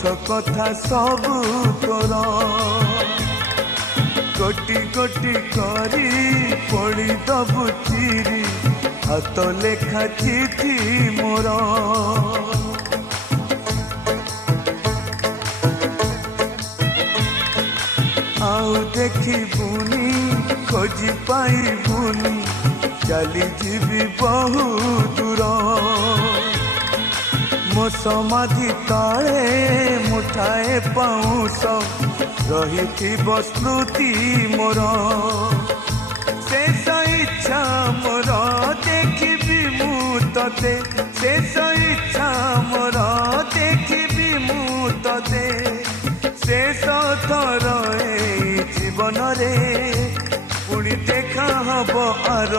ପଛ କଥା ସବୁ ତୋର ଗୋଟି ଗୋଟି କରି ପଡ଼ିଦବୁ ଚିରି ହାତ ଲେଖା ଚିଠି ମୋର ଆଉ ଦେଖିବୁନି ଖୋଜି ପାଇବୁନି ଚାଲିଯିବି ବହୁ ଦୂର ମୋ ସମାଧି ତଳେ ମୁଠାଏ ପାଉଁଶ ରହିଥିବ ସ୍ମୃତି ମୋର ଶେଷ ଇଚ୍ଛା ମୋର ଦେଖିବି ମୁଁ ତତେ ଶେଷ ଇଚ୍ଛା ମୋର